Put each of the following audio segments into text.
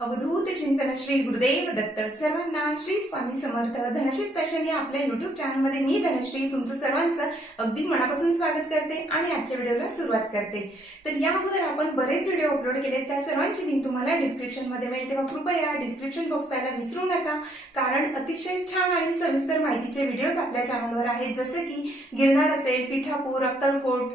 अवधूत चिंतन श्री गुरुदेव दत्त सर्वांना श्री स्वामी समर्थ धनश्री स्पेशल या आपल्या युट्यूब चॅनलमध्ये मी धनश्री तुमचं सर्वांचं अगदी मनापासून स्वागत करते आणि आजच्या व्हिडिओला सुरुवात करते। तर या अगोदर आपण बरेच व्हिडिओ अपलोड केले, त्या सर्वांची लिंक तुम्हाला डिस्क्रिप्शन मध्ये मिळेल, तेव्हा कृपया डिस्क्रिप्शन बॉक्स पाहायला विसरू नका, कारण अतिशय छान आणि सविस्तर माहितीचे व्हिडिओज आपल्या चॅनलवर आहेत, जसे की गिरनार असेल, पिठापूर, अक्कलकोट,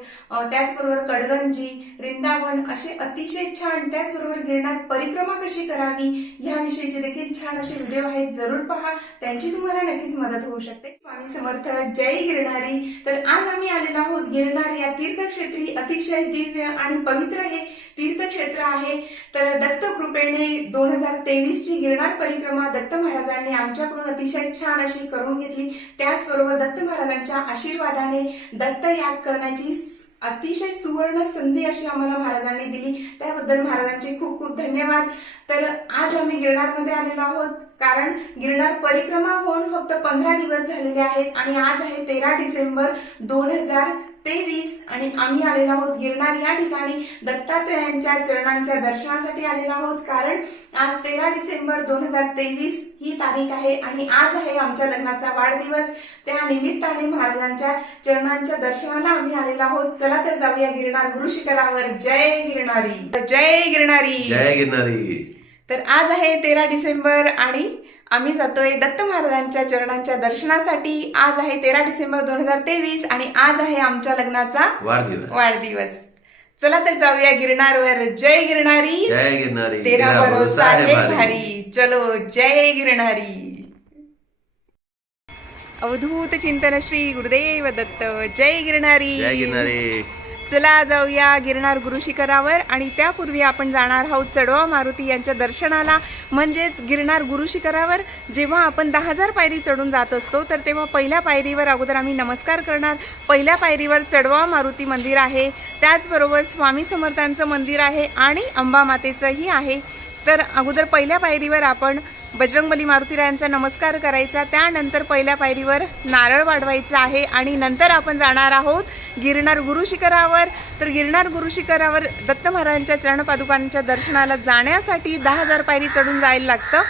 त्याचबरोबर कडगंजी, वृंदावन असे अतिशय छान, त्याचबरोबर गिरनार परिक्रमा कशी करावी याविषयीचे देखील छान असे व्हिडिओ आहेत, जरूर पहा, त्यांची तुम्हाला नक्कीच मदत होऊ शकते। स्वामी समर्थ, जय गिरनारी। तर आज आम्ही आलेलो आहोत गिरनार या तीर्थक्षेत्री। अतिशय दिव्य आणि पवित्र हे तीर्थक्षेत्र आहे। तर दत्त कृपेने 2023 ची गिरनार परिक्रमा दत्त महाराजांनी आमच्याकडून अतिशय छान अशी करून घेतली, त्याचबरोबर दत्त महाराजांच्या आशीर्वादाने दत्त याग करण्याची अतिशय सुवर्ण संधी अशी आम्हाला महाराजांनी दिली, त्याबद्दल महाराजांचे खूप खूप धन्यवाद। तर आज आम्ही गिरनारमध्ये आलेलो आहोत, कारण गिरनार परिक्रमा होऊन फक्त 15 दिवस झालेले आहेत आणि आज आहे 13 डिसेंबर 2023 आणि आम्ही आलेलो आहोत गिरनार या ठिकाणी दत्तात्रेयांच्या चरणांच्या दर्शनासाठी आलेलो आहोत, कारण आज 13 डिसेंबर 2023 ही तारीख आहे आणि आज आहे आमच्या लग्नाचा वाढदिवस। त्या निमित्ताने महाराजांच्या चरणांच्या दर्शनाला आम्ही आलेलो आहोत। चला तर जाऊया गिरनार गुरु शिखरावर। जय गिरनारी, जय गिरनारी, जय गिरनारी। तर आज आहे 13 डिसेंबर आणि आम्ही जातोय दत्त महाराजांच्या चरणांच्या दर्शनासाठी। आज आहे 13 डिसेंबर 2023 आणि आज आहे आमच्या लग्नाचा वाढदिवस। चला तर जाऊया गिरनारवर। जय गिरनारी, जय गिरनारी, तेरा भरोसा है भारी, चलो जय गिरनारी। अवधूत चिंतन श्री गुरुदेव दत्त, जय गिरनारी, जय गिरनारी। चला जाऊया गिरनार गुरु शिखरावर आणि त्यापूर्वी आपण जाणार आहोत चढवा मारुती यांच्या दर्शनाला, म्हणजेच गिरनार गुरु शिखरावर जेव्हा आपण 10,000 पायरी चढून जात असतो तर तेव्हा पहिल्या पायरीवर अगोदर आम्ही नमस्कार करणार। पहिल्या पायरीवर चढवा मारुती मंदिर आहे, त्याचबरोबर स्वामी समर्थांचं मंदिर आहे आणि अंबा मातेचंही आहे। तर अगोदर पहिल्या पायरीवर आपण बजरंगबली मारुतीरायांचा नमस्कार करायचा, त्यानंतर पहिल्या पायरीवर नारळ वाढवायचा आहे आणि नंतर आपण जाणार आहोत गिरनार गुरु शिखरावर। तर गिरनार गुरु शिखरावर दत्त महाराजांच्या चरणपादुकांच्या दर्शनाला जाण्यासाठी 10,000 पायरी चढून जायला लागतं,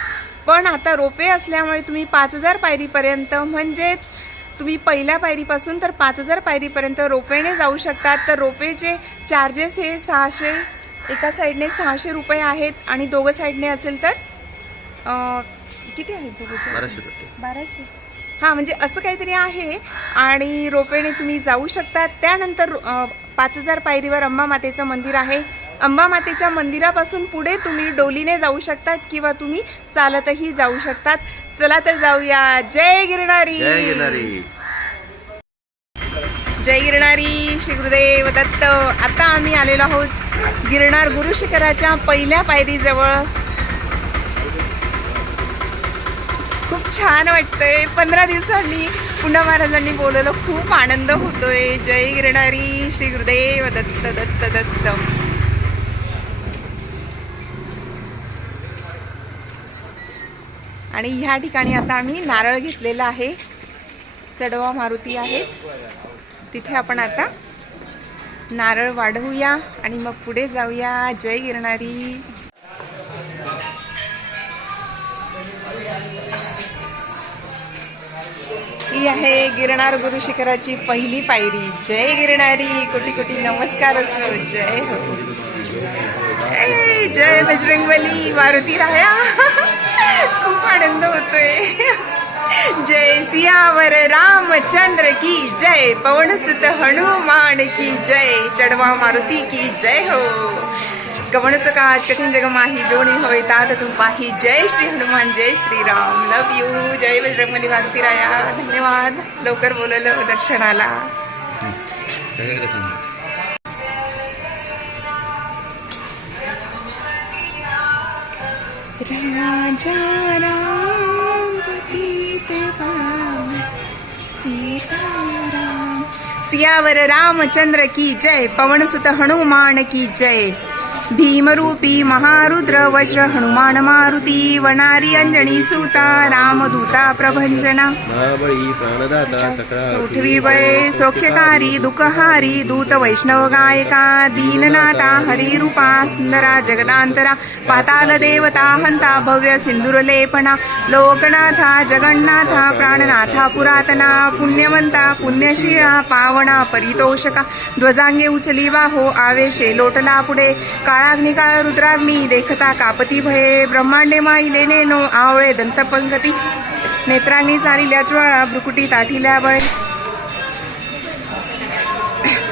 पण आता रोपवे असल्यामुळे तुम्ही 5,000 पायरीपर्यंत, म्हणजेच तुम्ही पहिल्या पायरीपासून तर 5,000 पायरीपर्यंत रोपवेने जाऊ शकतात। तर रोपवेचे चार्जेस हे 600, एका साईडने 600 रुपये आहेत आणि दोघं साईडने असेल तर किती आहे? 1200। हां, म्हणजे असं काहीतरी आहे आणि रोपवेने तुम्ही जाऊ शकता। त्यानंतर 5,000 पायरीवर अंबा मातेचं मंदिर आहे। अंबा मातेच्या मंदिरापासून पुढे तुम्ही डोलीने जाऊ शकतात किंवा तुम्ही चालतही जाऊ शकतात। चला तर जाऊया। जय गिरनारी, जय गिरनारी, जय गिरनारी, श्री गुरुदेव दत्त। आता आम्ही आलेलो आहोत गिरनार गुरु शिखराच्या पहिल्या पायरीजवळ। खूप छान वाटतंय, 15 दिवसांनी पुन्हा महाराजांनी बोलवलं, खूप आनंद होतोय। जय गिरनारी, श्री गुरुदेव दत्त दत्त दत्त। आणि ह्या ठिकाणी आता आम्ही नारळ घेतलेला आहे, चढवा मारुती आहे, तिथे आपण आता नारळ वाढवूया आणि मग पुढे जाऊया। जय गिरनारी। ही आहे गिरनार गुरु शिखराची पहिली पायरी। जय गिरनारी, कोटी कोटी नमस्कार असो। जय हो, जय बजरंगबली मारुती राया। खूप आनंद होतोय। जय सियावर रामचंद्र की जय, पवन सुत हनुमान की जय, चढ़वा मारुती की जय हो। गमन सकाज कठिन जग माही, जोनी होय तात तुम पाही। जय श्री हनुमान, जय श्री राम, लव यू। जय बजरंगबली मारुती राया, धन्यवाद लवकर बोलवलं दर्शनाला। राजा राम पतित पावन, सीताराम, सियावर रामचंद्र की जय, पवन सुत हनुमान की जय, भीमरूपी महारुद्र वज्र हनुमान मारुती वनारी अंजनी सूता रामदूता प्रभंजना महाबळी प्राणदाता सकळा पृथ्वी बळे सौख्यकारी दुःखहारी दूत वैष्णव गायका दीननाथा हरिरूपा सुंदरा जगदांतरा पाताल देवता हंता भव्य सिंदूर लेपना लोकनाथा जगन्नाथा प्राणनाथा पुरातना पुण्यवंता पुण्यशीळा पावना परितोषका ध्वजांगे उचली वाहो आवेशे लोटला पुढे काळाग्नी काळ रुद्राग्नी देखता कापती भये ब्रह्मांडे माईले नेनो आवळे दंतपंकती नेत्रांनी चालिल्या ज्वाळा भ्रुकुटी ताठिल्या बळे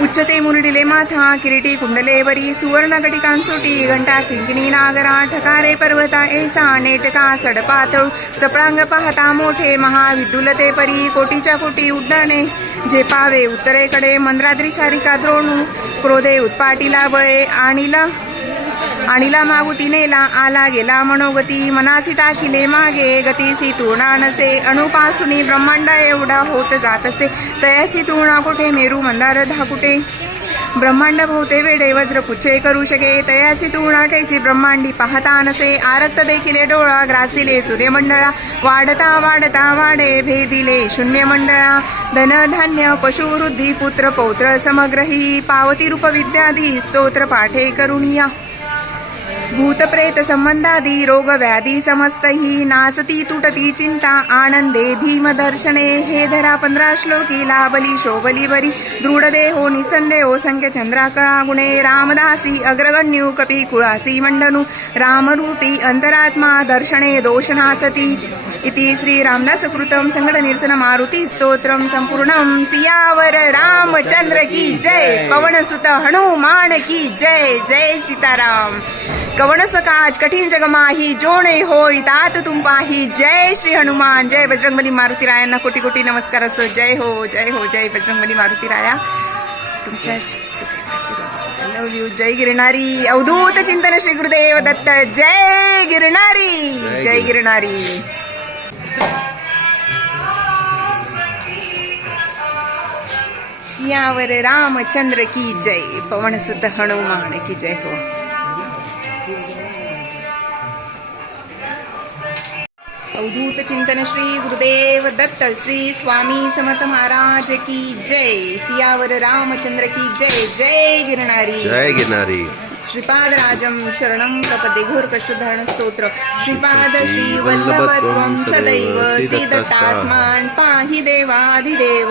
उच्चते मुरडिले माथा किरीटी कुंडले वरी सुवर्ण कटिकांसोटी घंटा किंकिणी नागरा ठकारे पर्वता ऐसा नेटका सडपातळू चपळांग पाहता मोठे महाविद्युलते परी कोटीच्या कोटी उड्डाणे जे पावे उत्तरेकडे मंद्राद्री सारिका द्रोणू क्रोधे उत्पाटीला बळे आणीला मागुती नेला आला गेला मनोगती मनासी टाकिले मागे गतीसी तुळणा नसे अणुपासुनी ब्रह्मांडा एवढा होत जातसे तयासी तुळणा कुठे मेरू मंदार धाकुटे ब्रह्मांड भोवते वेडे वज्र पुच्छे करू शके तयासी तुळणा कैसी ब्रह्मांडी पाहता नसे आरक्त देखिले डोळा ग्रासिले सूर्यमंडळा वाढता वाढता वाढे भेदिले शून्य मंडळा धनधान्य पशुवृद्धी पुत्र पौत्र समग्रही पावती रूप विद्यादी स्तोत्र पाठे करुणिया भूतप्रेत संबंधादी रोग व्याधी समस्तही नासती तुटती चिंता आनंदे भीमदर्शने हे धरा 15 श्लोकी लाभली शोभली बरी दृढ देहो निसंदेहो संख्य चंद्राकळा गुणे रामदासी अग्रगण्यू कपी कुळासी मंडनु रामरूपी अंतरात्मा दर्शने दोषनासती इति श्री रामदास कृतम संकट निरसन मारुती स्तोत्रम संपूर्णम सियावर रामचंद्र की जय पवन सुत हनुमान की जय जय सीताराम कवन सकाज कठीण जग माही जो नाही होई तात तुम पाही जय श्री हनुमान जय बजरंगबली मारुती रायांना कोटी कोटी नमस्कार असो जय हो जय बजरंगबली मारुती राया तुमच्या आशीर्वाद लव यू जय गिरणारी अवधूत चिंतन श्री गुरुदेव दत्त जय गिरणारी यावर रामचंद्र की जय पवन सुत हनुमान की जय हो अवधूत चिंतन श्री गुरुदेव दत्त श्री स्वामी समर्थ महाराज की जय सियावर रामचंद्र की जय जय गिरणारी श्रीपाद राजम शरणं प्रपदे घोर कष्टोद्धारण स्तोत्र श्रीपाद श्री वल्लभत्वं सदैव श्री दत्तास्मान् पाहि देवाधिदेव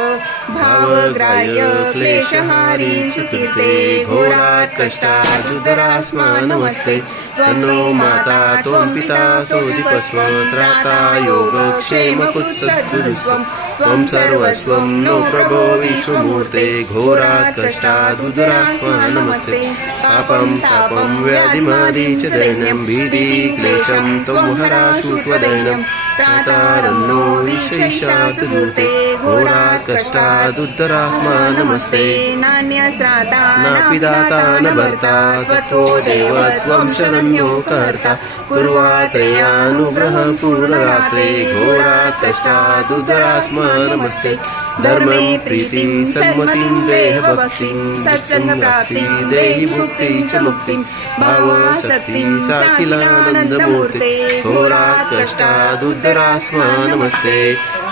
भावग्राह्य क्लेशहारी सुकीर्ते घोरात् कष्टात् उद्धरास्मा नमस्ते तन्नो माता त्वं पिता तोदिपस्वं त्राता योगक्षेम कुत्सद्गुरुस्वं त्वं सर्वस्वं नो प्रभो विश्वमूर्ते घोरात् कष्टात् उद्धरास्मा नमस्ते पापं तापं व्याधिमादि च दैन्यं भीति क्लेशं त्वं हराशु त्वदैनं त्रातारन्नो विशेषात् दूते घोरात् कष्टात् उद्धरास्मा नमस्ते नान्यस्राता नापिदाता न भर्ता त्वत्तो देव त्वं शरण्यो कर्ता कुर्वात्रयानुग्रह पूर्णरात्रे घोरात् कष्टात् उद्धरास्मा नमस्ते धर्मे प्रीतिं सन्मतिं देहभक्तिं सत्संग प्राप्तिं देहि भुक्तिं च मुक्तिं भावासक्तिं साखिलानन्दमूर्ते घोरात् कष्टात् उद्धरास्मा नमस्ते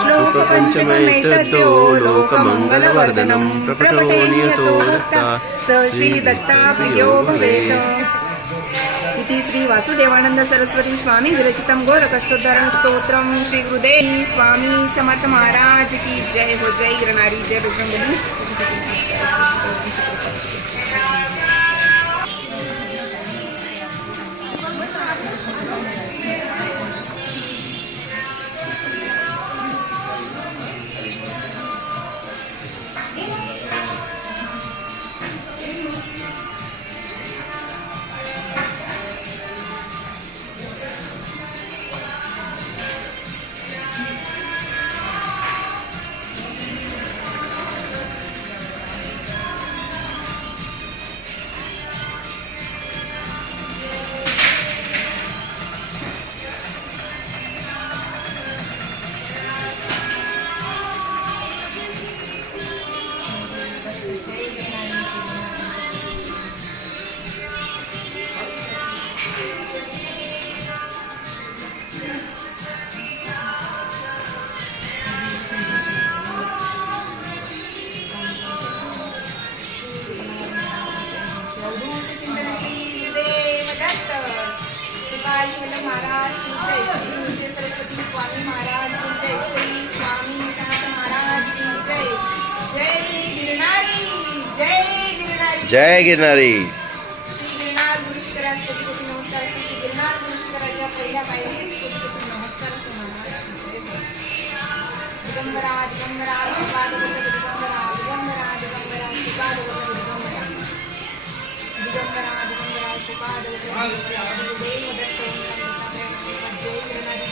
श्लोक पंचमे तद्दो लोकमङ्गलवर्धनं प्रकटो नियतो दत्ता स श्री दत्ता प्रियो भवेत् इति श्री वासुदेवानंद सरस्वती स्वामी विरचितम घोर कष्टोद्धारण स्तोत्रम श्री गुरुदेव स्वामी समर्थ महाराज की जय हो जय गिरणारी जय बजरंगबली महाराज की जय, श्री सरस्वती स्वामी महाराज की जय, श्री स्वामी समर्थ महाराज की जय. जय गिरणारी, जय गिरणारी, जय गिरणारी. श्री गिरनार गुरुशिखरास कोटी कोटी नमस्कार. श्री गिरनार गुरुशिखराच्या पहिल्या पायरीस कोटी कोटी नमस्कार असो महाराज की जय. दिगंबरा दिगंबरा दिगंबरा दिगंबरा दिगंबरा दिगंबरा दिगंबरा दिगंबरा दिगंबरा सुपाद देव दत्त जय गिरणारी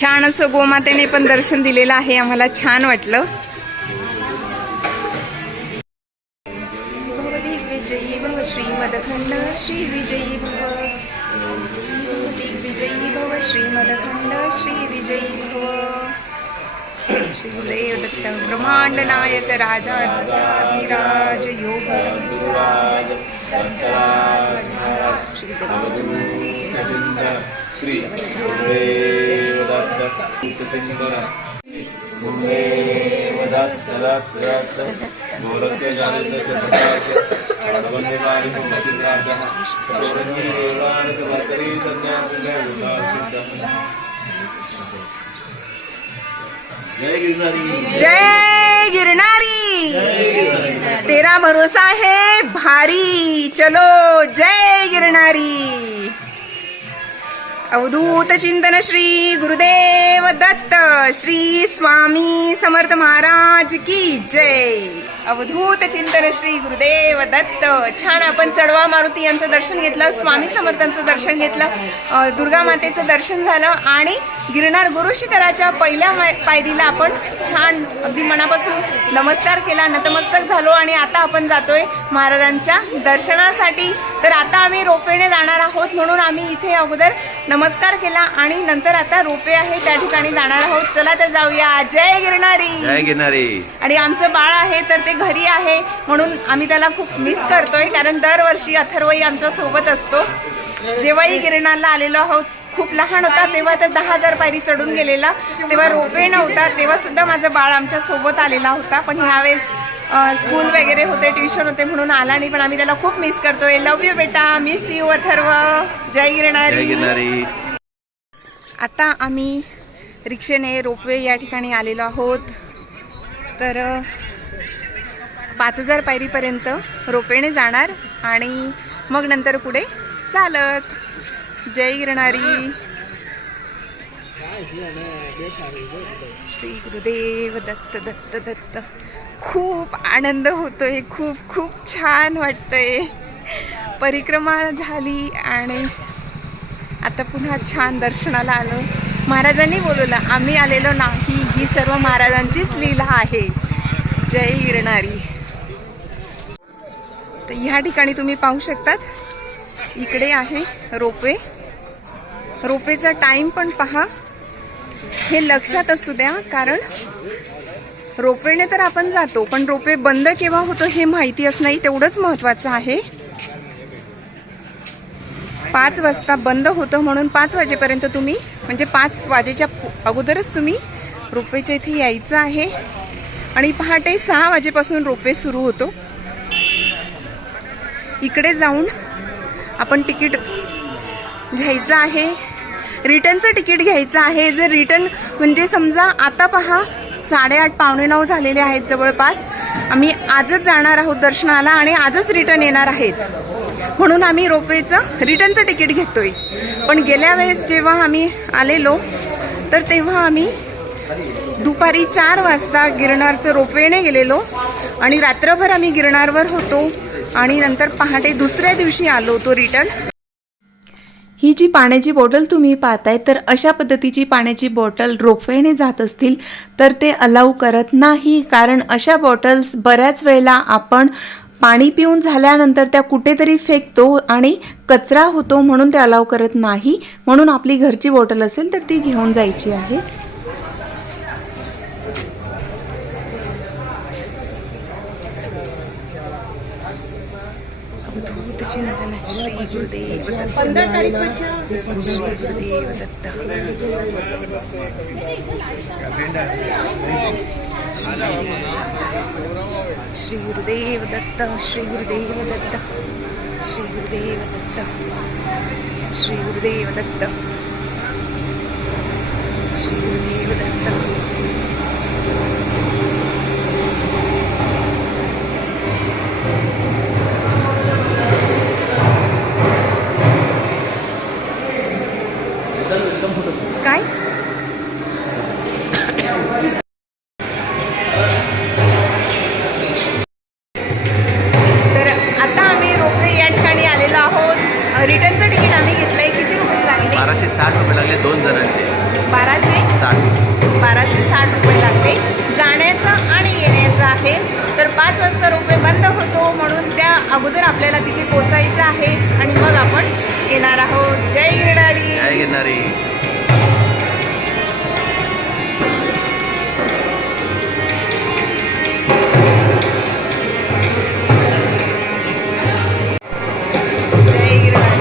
छान असं गोमातेने पण दर्शन दिलेलं आहे. आम्हाला छान वाटलं. दिग्विजयी भव श्रीमदखंड श्री विजयी भव, दिग्विजयी भव श्रीमदखंड श्री विजयी भव. श्री गुरुदेव दत्त ब्रह्मांड नायक राजाधिराज योग श्री गुरुदेव दत्त चिंतन गुरुदेव दत्त गोरख्य जालित चंद्राक्ष आडवन्य पारि मचित्रार्थ गोरखी देवार्थ वकरी जय गिरनारी, जय गिरनारी. तेरा भरोसा है भारी, चलो जय गिरनारी. अवधूत चिंतन श्री गुरुदेव दत्त श्री स्वामी समर्थ महाराज की जय. अवधूत चिंतन श्री गुरुदेव दत्त. छान आपण चढवा मारुती यांचं दर्शन घेतलं, स्वामी समर्थांचं दर्शन घेतलं, दुर्गा मातेचं दर्शन झालं आणि गिरनार गुरुशिखराच्या पहिल्या पायरीला आपण छान अगदी मनापासून नमस्कार केला, नतमस्तक झालो आणि आता आपण जातोय महाराजांच्या दर्शनासाठी. तर आता आम्ही रोपवेने जाणार आहोत म्हणून आम्ही इथे अगोदर नमस्कार केला आणि नंतर आता रोपवे आहे त्या ठिकाणी जाणार आहोत. चला तर जाऊया. जय गिरनारी, जय गिरणारी. आणि आमचं बाळ आहे तर ते घरी आहे म्हणून आम्ही त्याला खूप मिस करतोय, कारण दरवर्षी अथर्वही आमच्या सोबत असतो. जेव्हाही गिरनारला आलेलो आहोत, खूप लहान होता तेव्हा तर 10,000 पायरी चढून गेलेला, तेव्हा रोपवे नव्हता, तेव्हा सुद्धा माझं बाळ आमच्या सोबत आलेला होता. पण ह्यावेळेस स्कूल वगैरे होते, ट्युशन होते म्हणून आला नाही, पण आम्ही त्याला खूप मिस करतोय. लव यू बेटा, मिस यू अथर्व. जय जय गिरनारी. गिरणारी. आता आम्ही रिक्षेने रोपवे या ठिकाणी आलेलो आहोत. तर 5,000 पायरीपर्यंत रोपवेने जाणार आणि मग नंतर पुढे चालत. जय गिरनारी. श्री गुरुदेव दत्त दत्त दत्त. खूप आनंद होतोय, खूप खूप छान वाटतंय. परिक्रमा झाली आणि आता पुन्हा छान दर्शनाला आलो. महाराजांनी बोलवलं, आम्ही आलेलो नाही, ही सर्व महाराजांचीच लीला आहे. जय गिरनारी. तर ह्या ठिकाणी तुम्ही पाहू शकतात, इकडे आहे रोपवे. रोपवेचा टाइम पण पहा, हे लक्षात असू द्या, कारण रोपवेने तर आपण जातो पण रोपवे बंद केव्हा होतो हे माहिती असणं तेवढंच महत्त्वाचं आहे. 5 वाजता बंद होतं म्हणून 5 वाजेपर्यंत तुम्ही, म्हणजे 5 वाजेच्या अगोदरच तुम्ही रोपवेच्या इथे यायचं आहे. आणि पहाटे 6 वाजेपासून रोपवे सुरू होतो. इकडे जाऊन आपण तिकीट घ्यायचं आहे, रिटर्नचं तिकीट घ्यायचं आहे. जर रिटर्न म्हणजे समजा आता पहा 8:30 पावणे 9 झालेले आहेत जवळपास. आम्ही आजच जाणार आहोत दर्शनाला आणि आजच रिटर्न येणार आहेत. म्हणून आम्ही रोपवेचं रिटर्नचं तिकीट घेतोय. पण गेल्या वेळेस जेव्हा आम्ही आलेलो तर तेव्हा आम्ही दुपारी 4 वाजता गिरनारचं रोपवेने गेलेलो आणि रात्रभर आम्ही गिरनारवर होतो आणि नंतर पहाटे दुसऱ्या दिवशी आलो होतो रिटर्न. ही जी पाण्याची बॉटल तुम्ही पाहताय तर अशा पद्धतीची पाण्याची बॉटल रोपवेने जात असतील तर ते अलाउ करत नाही, कारण अशा बॉटल्स बऱ्याच वेळेला आपण पाणी पिऊन झाल्यानंतर त्या कुठेतरी फेकतो आणि कचरा होतो, म्हणून ते अलाउ करत नाही. म्हणून आपली घरची बॉटल असेल तर ती घेऊन जायची आहे. अवधूत चिंतन श्री गुरुदेव श्री गुरुदेव दत्त. श्री गुरुदेव दत्त श्री गुरुदेव दत्त श्री गुरुदेव दत्त श्री गुरुदेव दत्त श्री गुरुदेव दत्त. काय तर आता आम्ही रोपवे या ठिकाणी आलेलो आहोत. रिटर्नचं तिकीट आम्ही घेतलंय. किती रुपये लागले? 1260 रुपये लागले 2 जणांचे. 1260 रुपये लागले जाण्याचं आणि येण्याचं आहे. तर 5 वाजता रोपवे बंद होतो, म्हणून त्या अगोदर आपल्याला तिथे पोचायचं आहे आणि मग आपण येणार आहोत. जय गिरणारी. काय घेणारी? जय गिरणारी.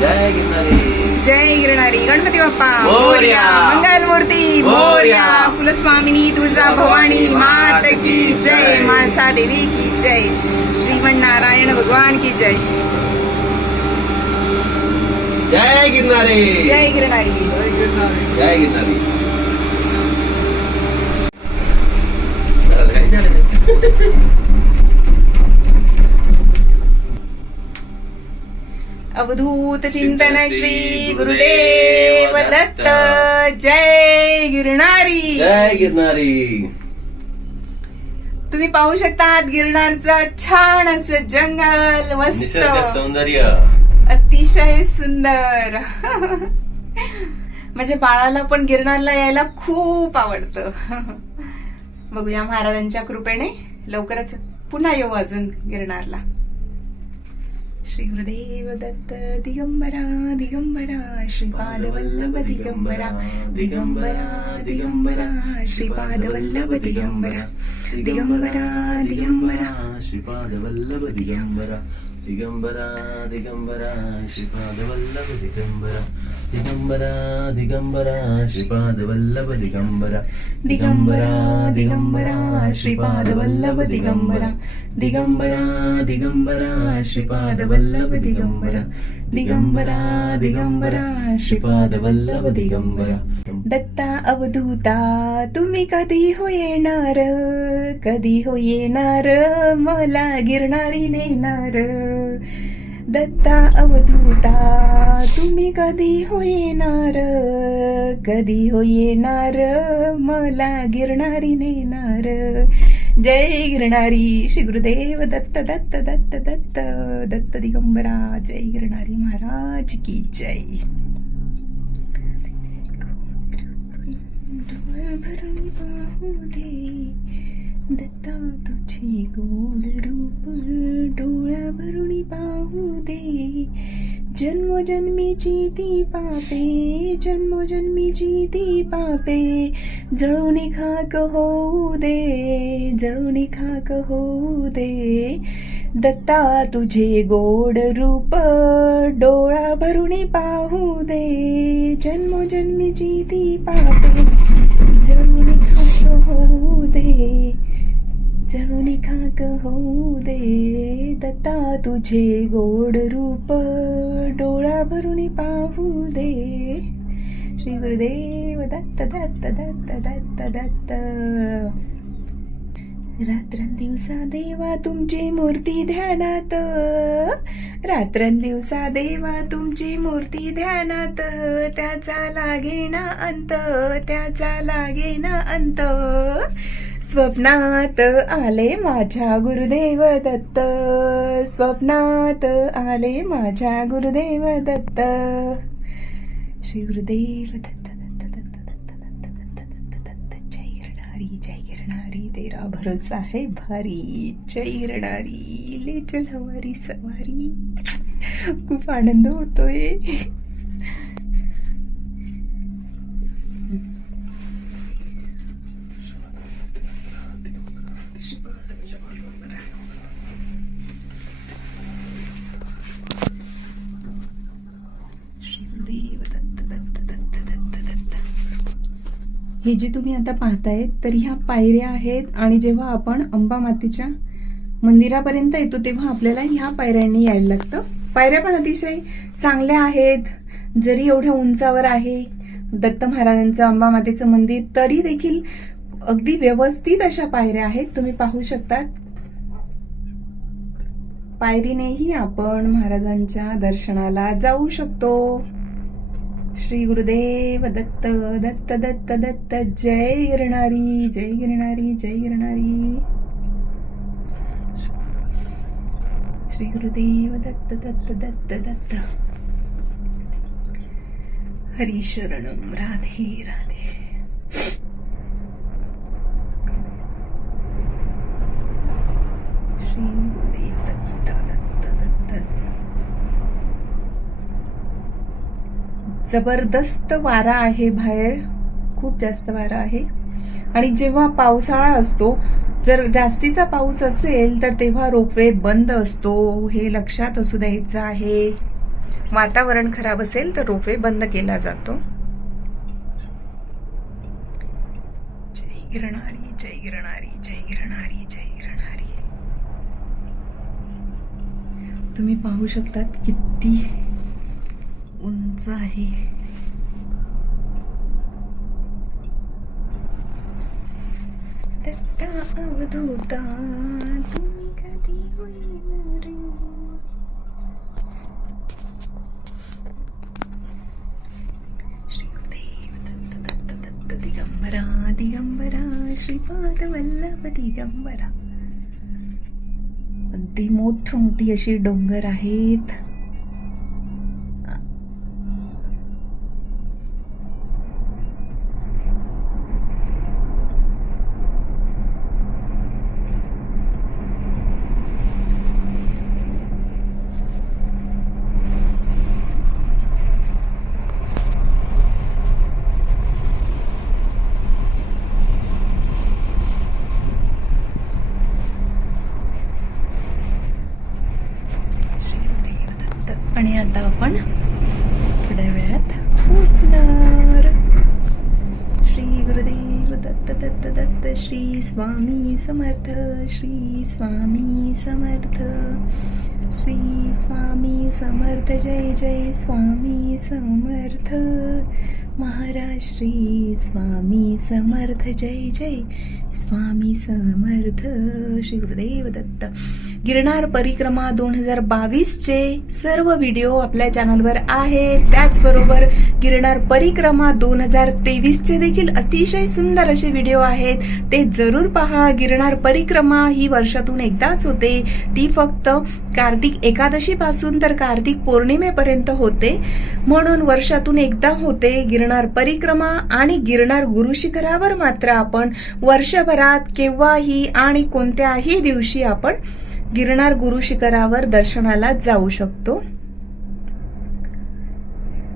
जय गिरणारी. जय गिरणारी. गणपती बाप्पा मोरया. मंगलमूर्ती मोरया. कुलस्वामिनी तुळजा भवानी मात की जय. माळसा देवी की जय. श्रीमन्नारायण भगवान की जय. जय गिरणारी. जय गिरणारी. जय गिरणारी. अवधूत चिंतन श्री गुरुदेव दत्त. जय गिरणारी. जय गिरणारी. तुम्ही पाहू शकतात गिरनारचं छान असं जंगल, मस्त निसर्ग सौंदर्य. अतिशय सुंदर. माझ्या बाळाला पण गिरनारला यायला खूप आवडतं. बघूया महाराजांच्या कृपेने लवकरच पुन्हा येऊ अजून गिरनारला. श्री गुरुदेव दत्त दिगंबरा दिगंबरा श्रीपाद वल्लभ दिगंबरा दिगंबरा दिगंबरा श्रीपाद वल्लभ दिगंबरा दिगंबरा दिगंबरा श्रीपाद वल्लभ दिगंबरा दिगंबरा दिगंबरा श्रीपाद वल्लभ दिगंबरा दिगंबरा दिगंबरा श्रीपाद वल्लभ दिगंबरा दिगंबरा दिगंबरा श्रीपाद वल्लभ दिगंबरा दिगंबरा दिगंबरा श्रीपाद वल्लभ दिगंबरा दिगंबरा दिगंबरा श्रीपाद वल्लभ दिगंबरा. दत्ता अवधूता तुम्ही कधी हो येणार, कधी हो येणार मला गिरणारी नेणार. दत्ता अवधूता तुम्ही कधी हो येणार, कधी हो येणार मला गिरणारी नेणार. जय गिरणारी. श्री गुरुदेव दत्त दत्त दत्त दत्त दत्त दिगंबरा. जय गिरणारी महाराज की जय. भरून पाहू दे दत्ता तुझे गोड रूप, डोळा भरून पाहू दे. जन्मोजन्मीची ती पापे, जन्मोजन्मीची ती पापे जळून खाक होऊ दे, जळून खाक होऊ दे. दत्ता तुझे गोड रूप, डोळा भरून पाहू दे. जन्मोजन्मीची ती पापे जळून खाक होऊ दे, जळून खाक होऊ दे, दत्ता तुझे गोड रूप डोळा भरून पाहू दे. श्री गुरुदेव दत्त दत्त दत्त दत्त दत्त. रात्रंदिवसा देवा तुमची मूर्ती ध्यानात, रात्रंदिवसा देवा तुमची मूर्ती ध्यानात, त्याचा लागेना अंत, त्याचा लागेना अंत. स्वप्नात आले माझ्या गुरुदेव दत्त, स्वप्नात आले माझ्या गुरुदेव दत्त. श्री गुरुदेव दत्त दत्त दत्त दत्त दत्त दत्त दत्त दत्त. जय गिरणारी, जय गिरणारी, तेरा भरोसा है भारी. जय गिरणारी, ले चल हमारी सवारी. खूप आनंद होतोय. श्रीदेव दत्त दत्त दत्त दत्त दत्त. हे जे तुम्ही आता पाहताय तर ह्या पायऱ्या आहेत, आणि जेव्हा आपण अंबा मातेच्या मंदिरापर्यंत येतो तेव्हा आपल्याला ह्या पायऱ्यांनी यायला लागतं. पायऱ्या पण अतिशय चांगल्या आहेत. जरी एवढ्या उंचावर आहे दत्त महाराजांचं अंबा मातेचं मंदिर, तरी देखील अगदी व्यवस्थित अशा पायऱ्या आहेत. तुम्ही पाहू शकतात. पायरीनेही आपण महाराजांच्या दर्शनाला जाऊ शकतो. श्री गुरुदेव दत्त दत्त दत्त दत्त. जय गिरणारी, जय गिरणारी, जय गिरणारी. श्री गुरुदेव दत्त दत्त दत्त दत्त. हरी शरणम, राधे राधे. श्री गुरुदेव दत्त दत्त दत्त. जबरदस्त वारा आहे बाहेर, खूप जास्त वारा आहे. आणि जेव्हा पावसाळा असतो, जर जास्तीचा पाऊस असेल तर तेव्हा रोपवे बंद असतो, हे लक्षात असू द्यायचं आहे. वातावरण खराब असेल तर रोपवे बंद केला जातो. जय गिरणारी, जय गिरणारी, जय गिरणारी, जय गिरणारी. तुम्ही पाहू शकतात किती उंच आहे. दत्ता अवधूता तुम्ही कधी होईल रे. श्री गुरुदेव दत्त दत्त दत्त. दिगंबरा दिगंबरा, श्रीपाद वल्लभ दिगंबरा. अगदी मोठी अशी डोंगर आहेत. आणि आता आपण थोड्या वेळात पोचणार. श्री गुरुदेव दत्त दत्त दत्त. श्री स्वामी समर्थ, श्री स्वामी समर्थ, श्री स्वामी समर्थ. जय जय स्वामी समर्थ महाराज. श्री स्वामी समर्थ. जय जय स्वामी समर्थ. श्री गुरुदेव दत्त. गिरनार परिक्रमा 2022चे सर्व व्हिडिओ आपल्या चॅनलवर आहेत. त्याचबरोबर गिरनार परिक्रमा 2023चे देखील अतिशय सुंदर असे व्हिडिओ आहेत, ते जरूर पहा. गिरनार परिक्रमा ही वर्षातून एकदाच होते. ती फक्त कार्तिक एकादशी पासून तर कार्तिक पौर्णिमेपर्यंत होते, म्हणून वर्षातून एकदा होते गिरनार परिक्रमा. आणि गिरनार गुरुशिखरावर मात्र आपण वर्षभरात केव्हाही आणि कोणत्याही दिवशी आपण गिरनार गुरुशिखरावर दर्शनाला जाऊ शकतो.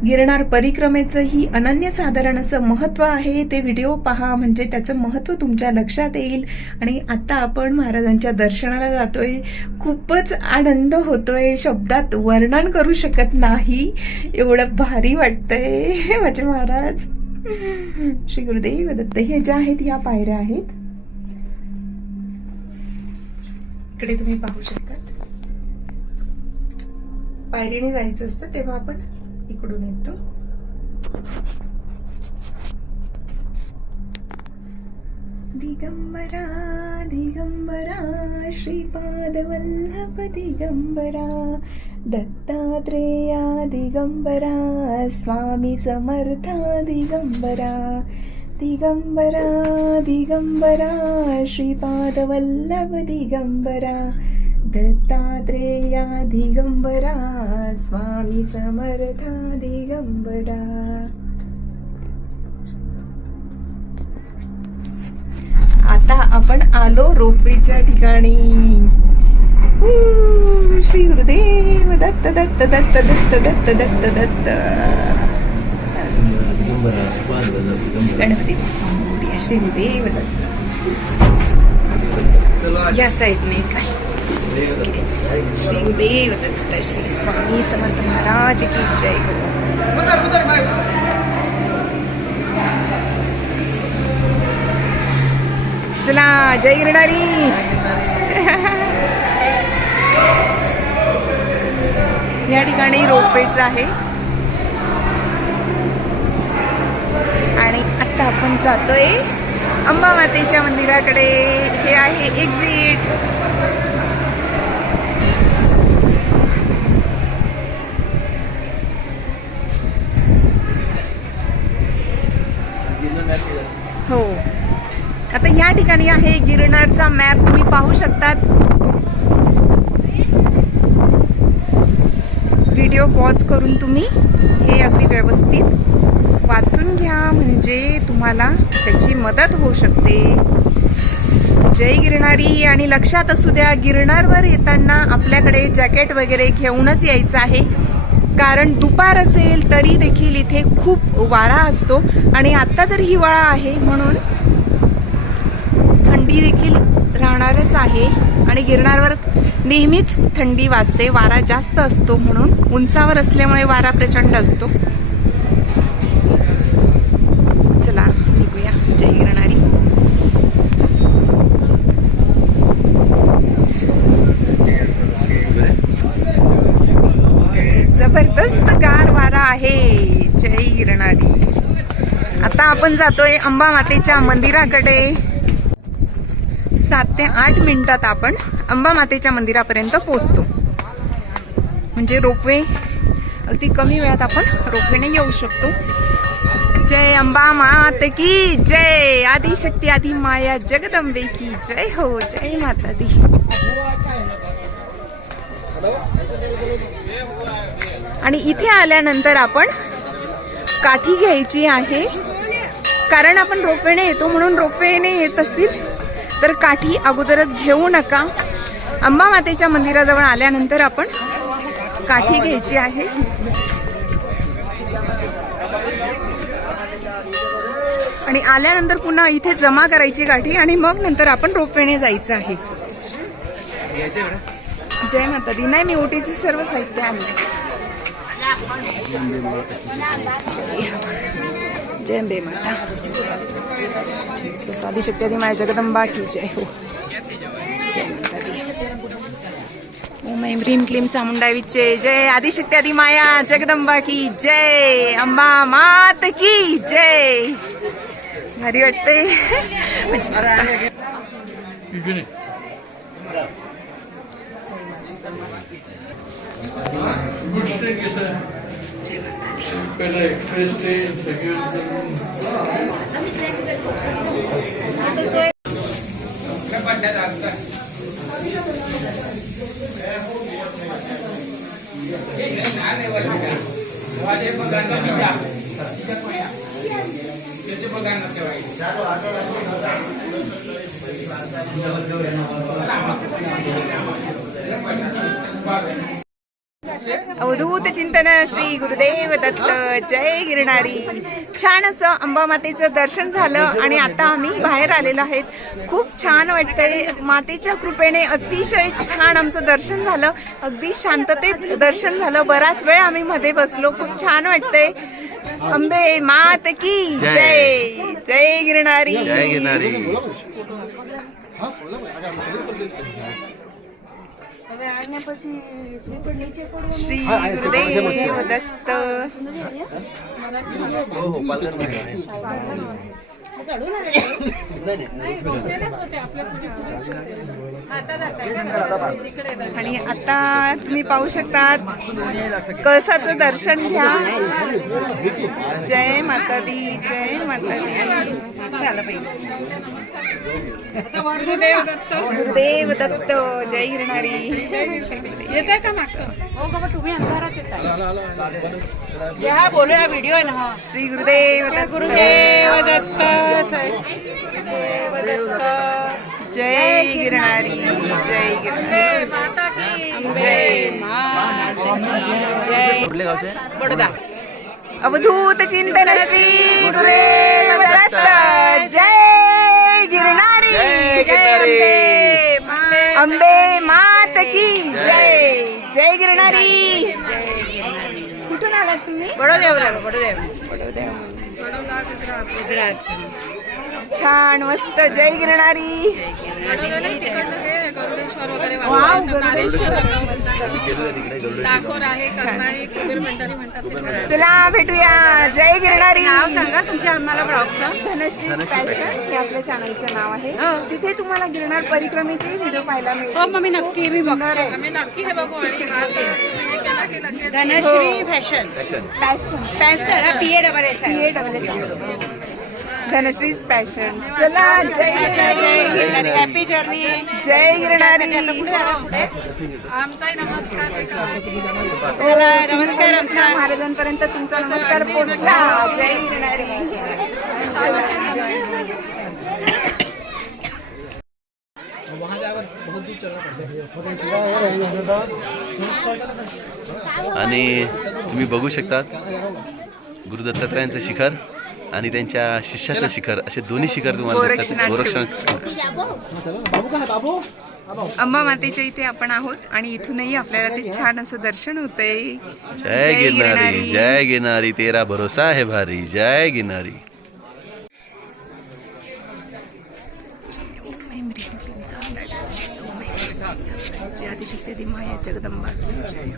गिरनार परिक्रमेचंही अनन्यसाधारण असं महत्व आहे. ते व्हिडिओ पहा, म्हणजे त्याचं महत्व तुमच्या लक्षात येईल. आणि आता आपण महाराजांच्या दर्शनाला जातोय. खूपच आनंद होतोय, शब्दात वर्णन करू शकत नाही, एवढं भारी वाटतंय माझे महाराज. श्री गुरुदेव दत्त. हे ज्या आहेत ह्या पायऱ्या आहेत. इकडे तुम्ही पाहू शकतात. पायरीने जायचं असतं तेव्हा आपण इकडून येतो. दिगंबरा दिगंबरा श्रीपाद वल्लभ दिगंबरा दत्तात्रेया दिगंबरा स्वामी समर्था दिगंबरा दिगंबरा दिगंबरा श्रीपाद वल्लभ दिगंबरा दत्तात्रेया दिगंबरा स्वामी समर्था दिगंबरा. आता आपण आलो रोपवेच्या ठिकाणी. श्री गुरुदेव दत्त दत्त दत्त दत्त दत्त दत्त दत्त. गणपती मोरया. श्री गुरुदेव दत्त. या साईडने काय श्री गुरुदेव दत्त. श्री स्वामी समर्थ महाराज की जय हो. चला जय गिरणारी. या ठिकाणी रोपवेच आहे आणि आता आपण जातोय अंबा मातेच्या मंदिराकडे. हे आहे एक्झिट. हो, आता या ठिकाणी आहे गिरनारचा मॅप. तुम्ही पाहू शकतात. व्हिडिओ पॉज करून तुम्ही हे अगदी व्यवस्थित वाचून घ्या, म्हणजे तुम्हाला त्याची मदत होऊ शकते. जय गिरणारी. आणि लक्षात असू द्या, गिरनारवर येताना आपल्याकडे जॅकेट वगैरे घेऊनच यायचं आहे, कारण दुपार असेल तरी देखील इथे खूप वारा असतो आणि आता तर हिवाळा आहे म्हणून थंडी देखील राहणारच आहे. आणि गिरनारवर नेहमीच थंडी वाजते, वारा जास्त असतो, म्हणून उंचावर असल्यामुळे वारा प्रचंड असतो. चला निघूया. जय गिरणारी. जबरदस्त गार वारा आहे. जय गिरणारी. आता आपण जातोय अंबा मातेच्या मंदिराकडे. 7 ते 8 मिनिटात आपण अंबा मातेच्या मंदिरापर्यंत पोहोचतो. म्हणजे रोपवे अगदी कमी वेळात आपण रोपवेने येऊ शकतो. जय अंबा मात की जय. आदिशक्ती आदि माया जगदंबे की जय हो. जय माता दी. आणि इथे आल्यानंतर आपण काठी घ्यायची आहे, कारण आपण रोपवेने येतो, म्हणून रोपवेने येत असतील तर काठी अगोदरच घेऊ नका. अंबा मातेच्या मंदिराजवळ आल्यानंतर आपण काठी घ्यायची आहे. आणि आल्यानंतर पुन्हा इथे जमा करायची काठी आणि मग नंतर आपण रोपवेने जायचं आहे. जय माता दी. नाही, मी ओटीचे सर्व साहित्य आणले. जय अंबे माता. आदिशक्ती आदि माया जगदंबा की जय हो. जय माता दी. ओम ऐं ह्रीं क्लीं चामुंडाई विच्चे जय. आदिशक्ती आदि माया जगदंबा की जय. अंबा मात की जय. भारी वाटते. गुड स्टे कैसा है? पहले एक्सप्रेस स्टे, अवधूत चिंतन श्री गुरुदेव दत्त. जय गिरणारी. छान असं अंबा मातेचं दर्शन झालं आणि आता आम्ही बाहेर आलेलो आहेत. खूप छान वाटतंय. मातेच्या कृपेने अतिशय छान आमचं दर्शन झालं. अगदी शांततेत दर्शन झालं. बराच वेळ आम्ही मध्ये बसलो. खूप छान वाटतंय. अंबे मात की जय. जय. जय गिरणारी. जय गिरनारी. श्री गुरुदेव दत्त. हो हो पालघर आणि आता तुम्ही पाहू शकता कळसाचं दर्शन घ्या. जय माता दी. जय माता दी. झालं पाहिजे. गुरुदेव दत्त. जय गिरणारी. येत आहे का मागचं? हो का, मग तुम्ही अंधारात येत आहे. हा बोलूया, व्हिडिओ आहे ना हा. श्री गुरुदेव दत्त. गुरुदेव दत्त. गुरुदेव दत्त. जय गिरणारी. जय गिरणारी. माता की जय. माता की जय. कुठले गावचे? बडोदा. अवधूत चिंतन श्री गुरुदेव दत्त. जय गिरणारी. जय गिरणारी. अंबे मात की जय. जय गिरणारी. कुठून आलात तुम्ही? बडोदेव. गुजरात. छान मस्त. जय गिरणारी. गरुडेश्वर वगैरे वाव, नारेश्वर तिकडे गरुड. दाखोर आहे, कर्नाळी, कुबेर मंडळी म्हणतात. चला भेटूया. जय गिरणारी. नाव सांगा तुमच्या आम्हाला ब्लॉगचं. धनश्री फॅशन हे आपल्या चॅनलचं नाव आहे. तिथे तुम्हाला गिरणार परिक्रमेचे व्हिडिओ पाहायला हो मिळतील. मग मी नक्की आम्ही नक्की हे बघू. आणि हा तर हे केलं की लगेच Dhanashree fashion. Fashion. Fashion PASS. Dhanashree fashion. चला जय गिरणारी. Happy journey. जय गिरणारी. आमचाही नमस्कार. नमस्कार. आमच्या महाराजांपर्यंत तुमचा नमस्कार पोहोचला. जय गिरणारी. आणि तुम्ही बघू शकतात गुरु दत्तात्रयांचं शिखर आणि त्यांच्या शिष्याचं शिखर असे दोन्ही शिखर तुम्हाला दिसतात. गोरक्षनाथ. अंबा मातेच्या इथे आपण आहोत आणि इथूनही आपल्याला ते छान असं दर्शन होतंय. जय गिरनारी. जय गिरनारी. तेरा भरोसा है भारी. जय गिरनारी. जय आदिशक्ती दी माया जगदंबा. जय.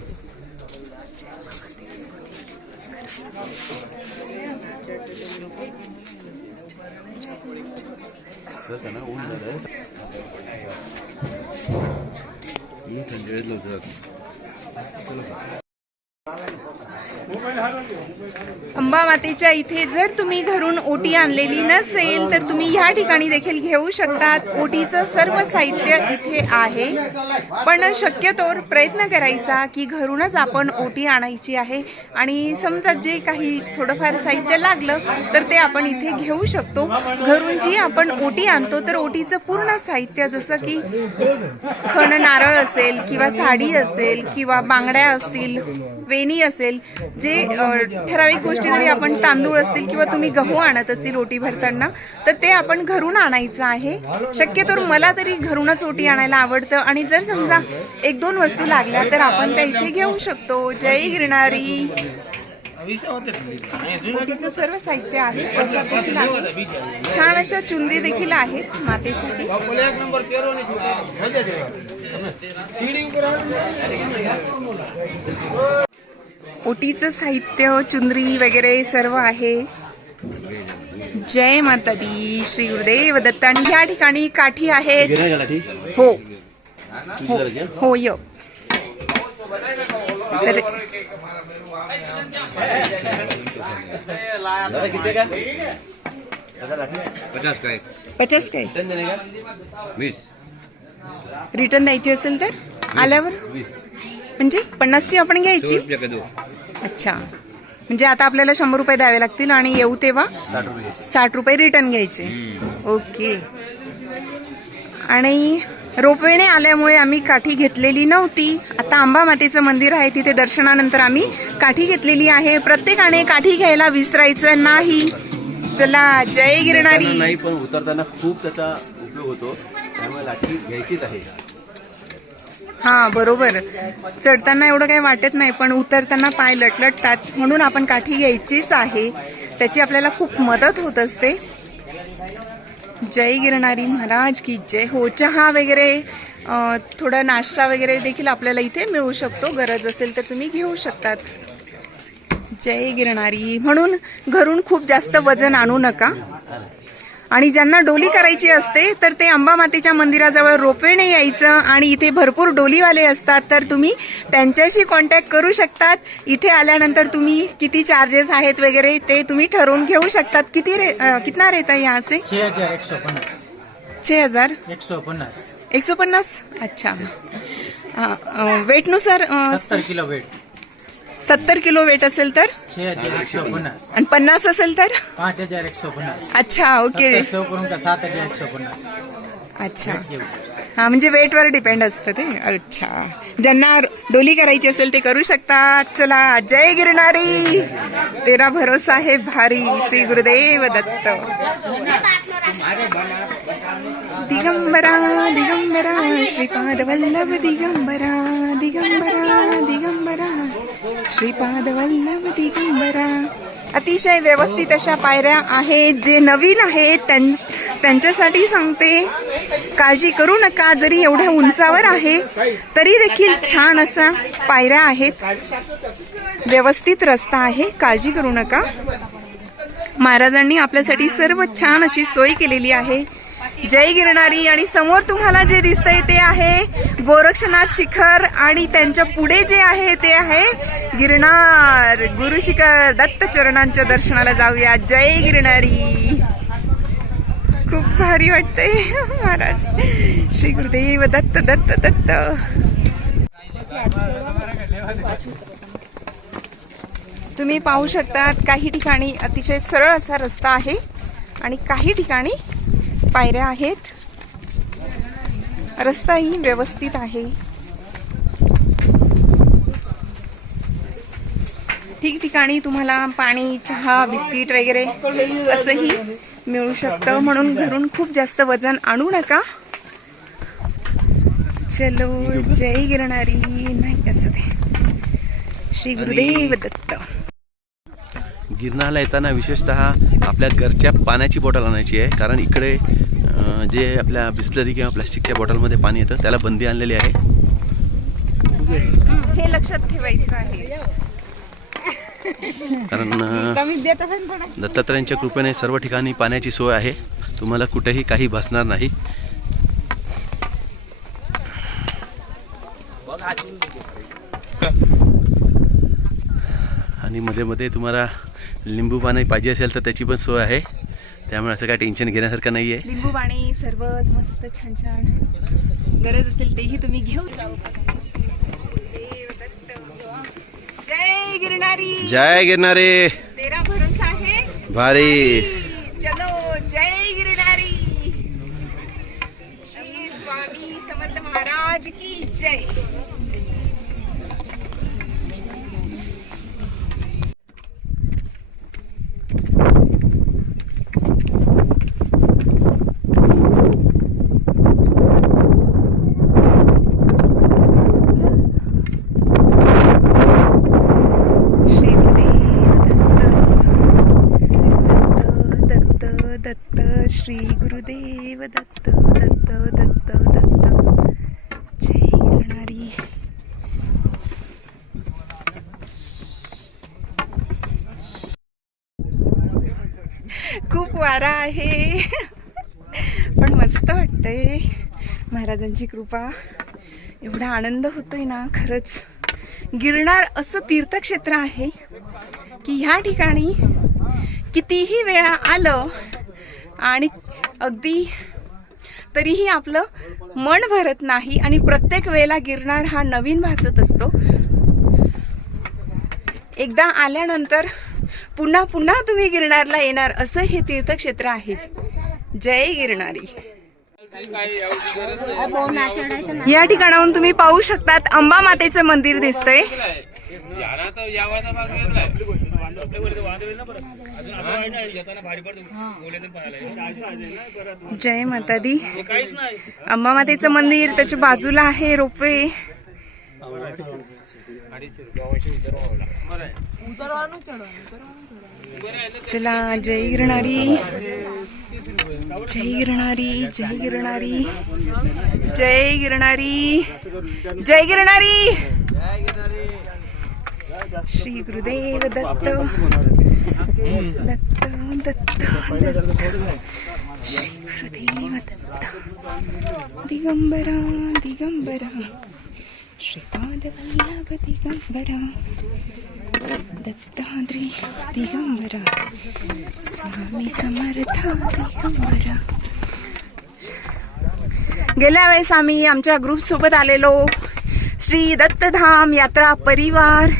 अंबा मातेच्या इथे जर तुम्ही घरून ओटी आणलेली नसेल तर तुम्ही ह्या ठिकाणी देखील घेऊ शकतात. ओटीचं सर्व साहित्य इथे आहे, पण शक्यतोवर प्रयत्न करायचा की घरूनच आपण ओटी आणायची आहे. आणि समजा जे काही थोडंफार साहित्य लागलं तर ते आपण इथे घेऊ शकतो. घरून जी आपण ओटी आणतो तर ओटीचं पूर्ण साहित्य जसं की खण नारळ असेल किंवा साडी असेल किंवा बांगड्या असतील, वेणी असेल, जे ठराविक गोष्टी जरी आपण तांदूळ असतील किंवा तुम्ही गहू आणत असतील ओटी भरताना तर ते आपण घरून आणायचं आहे. शक्यतो मला तरी घरूनच ओटी आणायला आवडतं आणि जर समजा एक दोन वस्तू लागल्या तर आपण त्या इथे घेऊ शकतो. जय गिरणारी. ओटीचं सर्व साहित्य आहे. छान अशा चुंदरी देखील आहेत मातेसाठी. ओटीचं साहित्य, चुंदरी वगैरे सर्व आहे. जय माता दी. श्री गुरुदेव दत्त. आणि या ठिकाणी काठी आहेत. हो हो हो य तर पचास काय रिटर्न द्यायची असेल तर आल्यावर म्हणजे 50ची आपण घ्यायची. अच्छा, म्हणजे आता आपल्याला 100 रुपये द्यावे लागतील आणि येऊ तेव्हा 60 रुपये रिटर्न घ्यायचे. ओके. आणि रोपवेने आल्यामुळे आम्ही काठी घेतलेली नव्हती. आता अंबा मातेचं मंदिर आहे तिथे दर्शनानंतर आम्ही काठी घेतलेली आहे. प्रत्येकाने काठी घ्यायला विसरायचं नाही. चला जय गिरणारी. नाही पण उतरताना खूप त्याचा उपयोग होतो, त्यामुळे लाठी घ्यायचीच आहे. हा बरोबर, चढताना एवढं काही वाटत नाही पण उतरताना पाय लटलटतात, म्हणून आपण काठी घ्यायचीच आहे, त्याची आपल्याला खूप मदत होत असते. जय गिरणारी महाराज की जय हो. चहा वगैरे थोडा नाश्ता वगैरे देखील आपल्याला इथे मिळू शकतो, गरज असेल तर तुम्ही घेऊ शकतात. जय गिरणारी. म्हणून घरून खूप जास्त वजन आणू नका. आणि ज्यांना डोली करायची असते तर ते अंबा मातेच्या मंदिराजवळ रोपवेने यायचं, आणि इथे भरपूर डोलीवाले असतात तर तुम्ही त्यांच्याशी कॉन्टॅक्ट करू शकतात. इथे आल्यानंतर तुम्ही किती चार्जेस आहेत वगैरे ते तुम्ही ठरवून घेऊ शकतात. कितना रहता है यहाँ से? 6150 150. अच्छा. वेटनुसार 70 किलो वेट. 70 किलो वेट असेल तर 6150 आणि 50 असेल तर 5150. अच्छा. ओके. 100 करून का 7150. अच्छा. हा म्हणजे वेटवर डिपेंड असतं ते. अच्छा. ज्यांना डोली करायची असेल ते करू शकतात. चला, जय गिरणारी, तेरा भरोसा है भारी, श्री गुरुदेव दत्त. दिगंबरा दिगंबरा श्रीपाद वल्लभ दिगंबरा दिगंबरा दिगंबरा श्रीपाद वल्लभ दिगंबरा. अतिशय व्यवस्थित अशा पायऱ्या आहेत. जे नवीन आहेत त्यांच्यासाठी सांगते, काळजी करू नका. जरी एवढ्या उंचावर आहे तरी देखील छान अशा पायऱ्या आहेत, व्यवस्थित रस्ता आहे, काळजी करू नका. महाराजांनी आपल्यासाठी सर्व छान अशी सोय केलेली आहे. जय गिरणारी. आणि समोर तुम्हाला जे दिसतंय ते आहे गोरक्षनाथ शिखर, आणि त्यांच्या पुढे जे आहे ते आहे गिरनार गुरु शिखर. दत्त चरणांच्या दर्शनाला जाऊया. जय गिरणारी. खूप भारी वाटतंय महाराज. श्री गुरुदेव दत्त दत्त दत्त. तुम्ही पाहू शकतात काही ठिकाणी अतिशय सरळ असा रस्ता आहे आणि काही ठिकाणी पायऱ्या आहेत. रस्ताही व्यवस्थित आहे. ठिकठिकाणी तुम्हाला पाणी, चहा, बिस्किट वगैरे असंही मिळू शकतं. म्हणून घरून खूप जास्त वजन आणू नका. चलो, जय गिरणारी. नाही असं ते. श्री गुरुदेव दत्त. गिरनारला येताना विशेषतः आपल्या घरच्या पाण्याची बॉटल आणायची आहे, कारण इकडे जे आपल्या बिस्लरी किंवा प्लास्टिकच्या बॉटलमध्ये पाणी येतं त्याला बंदी आणलेली आहे. हे लक्षात ठेवायचं आहे. कारण दत्तात्रयांच्या कृपेने सर्व ठिकाणी पाण्याची सोय आहे, तुम्हाला कुठेही काही भासणार नाही. आणि मध्ये मध्ये तुम्हाला लिंबू पाणी पाहिजे असेल तर त्याची पण सोय आहे, त्यामुळे असं काय टेन्शन घेण्यासारखं नाही आहे. लिंबू पाणी, सरबत मस्त छान छान गरज असेल तेही तुम्ही घेऊ. जय गिरणारी. जय गिरणारी. तेरा भरोसा है भारी. चलो, जय गिरणारी. श्री स्वामी समर्थ महाराज की जय. श्री गुरुदेव दत्त दत्त दत्त दत्त. जय गिरणारी. खूप वारा आहे पण मस्त वाटतंय. महाराजांची कृपा, एवढा आनंद होतोय ना. खरंच गिरनार असं तीर्थक्षेत्र आहे की ह्या ठिकाणी कितीही वेळा आलं आणि अगदी तरीही आपलं मन भरत नाही, आणि प्रत्येक वेळेला गिरनार हा नवीन भासत असतो. एकदा आल्यानंतर पुन्हा पुन्हा तुम्ही गिरनारला येणार असं हे तीर्थक्षेत्र आहे. जय गिरणारी. या ठिकाणाहून तुम्ही पाहू शकतात अंबा मातेचं मंदिर दिसतंय. जय माता दी. अंबा मातेचं मंदिर, त्याच्या बाजूला आहे रोपवे. चला जय गिरणारी, जय गिरणारी, जय गिरणारी, जय गिरणारी, जय गिरणारी. श्री गुरुदेव दत्त दत्त दत्त दत्त. श्री गुरुदेव दत्त दिगंबरा दिगंबरा, श्रीपाद वल्लभ दिगंबरा, दत्ताद्री दिगंबरा, स्वामी समर्थ दिगंबरा. गेल्या वेळेस आम्ही आमच्या ग्रुप सोबत आलेलो. श्री दत्तधाम यात्रा परिवार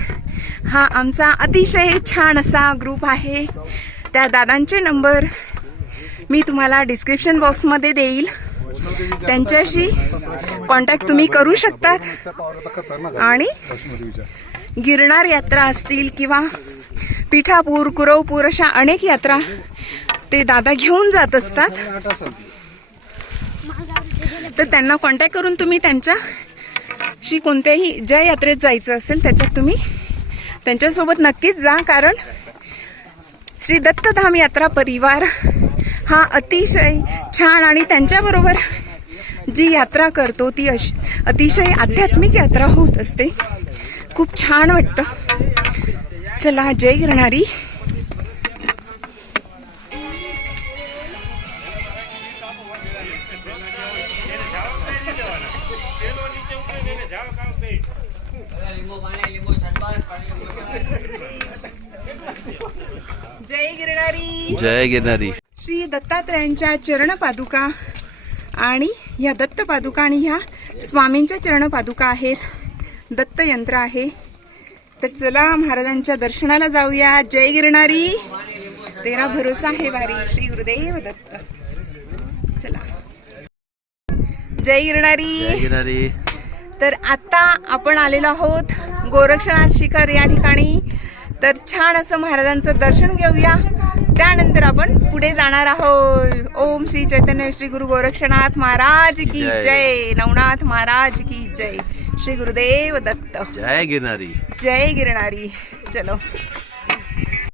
हा आमचा अतिशय छान असा ग्रुप आहे. त्या दादांचे नंबर मी तुम्हाला डिस्क्रिप्शन बॉक्समध्ये देईल. त्यांच्याशी कॉन्टॅक्ट तुम्ही करू शकतात. आणि गिरनार यात्रा असतील किंवा पिठापूर, कुरवपूर अशा अनेक यात्रा ते दादा घेऊन जात असतात. तर त्यांना कॉन्टॅक्ट करून तुम्ही त्यांच्याशी कोणत्याही ज्या यात्रेत जायचं असेल त्याच्यात तुम्ही त्यांच्यासोबत नक्कीच जा. कारण श्री दत्तधाम यात्रा परिवार हा अतिशय छान आणि त्यांच्याबरोबर जी यात्रा करतो ती अतिशय आध्यात्मिक यात्रा होत असते. खूप छान वाटतं. चला जय गिरणारी. जय गिरणारी, जय गिरणारी. श्री दत्तात्रयांच्या चरण पादुका आणि या दत्त पादुका आणि ह्या स्वामींच्या चरण पादुका आहेत. दत्त यंत्र आहे. तर चला महाराजांच्या दर्शनाला जाऊया. जय गिरणारी, तेरा भरोसा है भारी. श्री गुरुदेव दत्त. चला जय गिरणारी. जय गिरणारी. तर आता आपण आलेलो आहोत गोरक्षनाथ शिखर या ठिकाणी. तर छान असं महाराजांचं दर्शन घेऊया. त्यानंतर आपण पुढे जाणार आहोत. ओम श्री चैतन्य श्री गुरु गोरक्षनाथ महाराज की जय. नवनाथ महाराज की जय. श्री गुरुदेव दत्त. जय गिरणारी. जय गिरणारी. चलो.